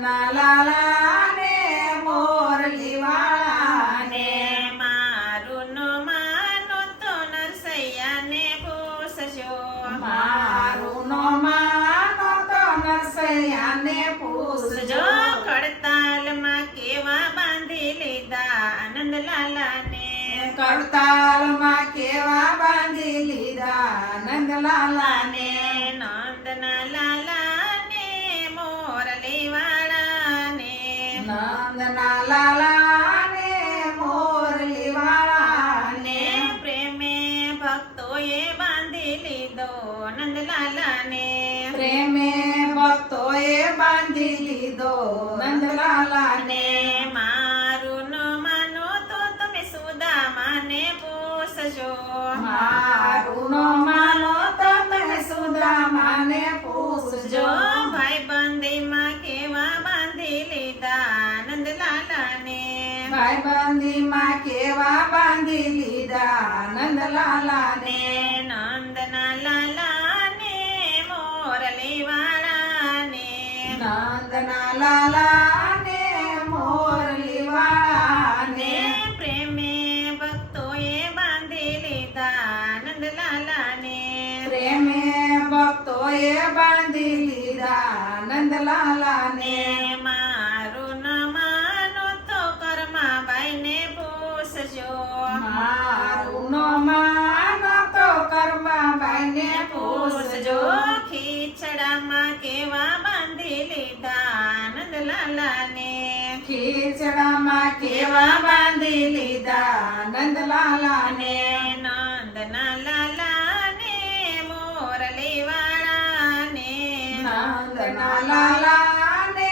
નંદના લાલાને મોરલી વાળાને મારું નો માનો તો નરસૈયાને પૂછજો મારું નો માનો તો નરસૈયાને પૂછજો કડતાલમાં કેવા બાંધી લીધા નંદલાલાને કડતાલમાં કેવા બાંધી લીધા નંદલાલાને નંદના લાલાને મોરલી વાળાને નંદના લાલાને મોરલી વાળાને પ્રેમે ભક્તોએ બાંધી લીધો નંદલાલાને પ્રેમે ભક્તોએ બાંધી લીધો નંદલાલાને મારું ન માનો તો તમે સુદામાને પૂછજો મારું નો માનો તો તમે સુદામાને પૂછજો ભાઈ બંધીમાં કેવા બાંધી લીધા નંદલાલાને ભાઈબંધીમાં કેવા બાંધી લીધા નંદલાલાને નંદના લાલાને મોરલી વાળાને નંદના લાલાને મોરલી વાળાને પ્રેમે ભક્તોએ બાંધી લીધા નંદલાલાને પ્રેમે ભક્તોએ બાંધી લીધા નંદલાલાને મારું ન માનો તો કર્માબાઈને પૂછજો મારું નો માનો તો કર્માબાઈને પૂછજો ખીચડામાં કેવા બાંધી લીધા નંદલાલાને ખીચડામાં કેવા બાંધી લીધા નંદલાલાને નંદના લાલાને મોરલી વાળાને નંદના લાલાને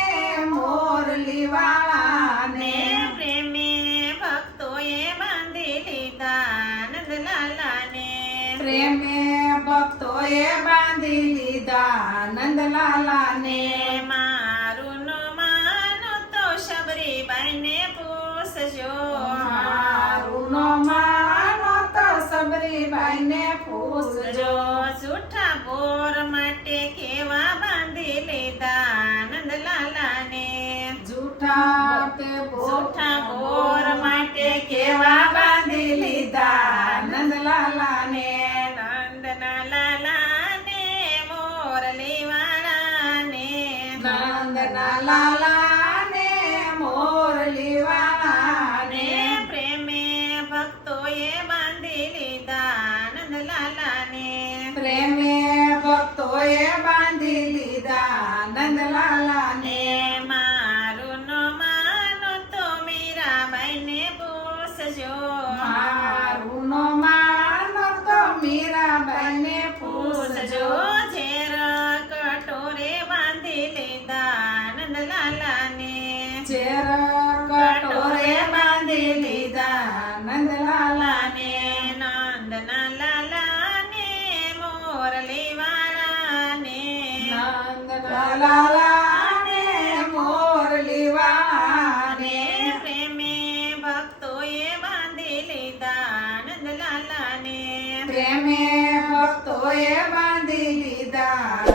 મોરલી વાળાને પ્રેમે ભક્તોએ બાંધી લીધા નંદલાલાને પ્રેમે ભક્તોએ બાંધી લીધા નંદલાલાને મારું નો માનો તો શબરીબાઈને પૂછજો મારું નો માનો તો સબરીબાઈને પૂછજો જૂઠા બોર માટે કેવા બાંધી લીધા નંદલાલાને જૂઠા બોર માટે કેવા બાંધી લીધા નંદલાલાને નંદના લાલાને મોરલી વાળાને નંદના લાલાને મોરલી વાળાને પ્રેમે ભક્તોએ બાંધી લીધા નંદલાલાને પ્રેમે ભક્તોએ બાંધી લીધા નંદલાલાને મારું ન માનો તો મીરાબાઈને પૂછજો મારું નો માનો તો મીરાબાઈને પૂછજો ઝેર કટોરે બાંધી લીધા નંદલાલાને ઝેર કટોરે બાંધી લીધા નંદલાલાને નંદના લાલાને મોરલી વાળાને નંદના લાલાને મોરલી વાળાને પ્રેમે ભક્તોએ બાંધી લીધા નંદલાલાને પ્રેમે ભક્તોએ બાંધી લીધા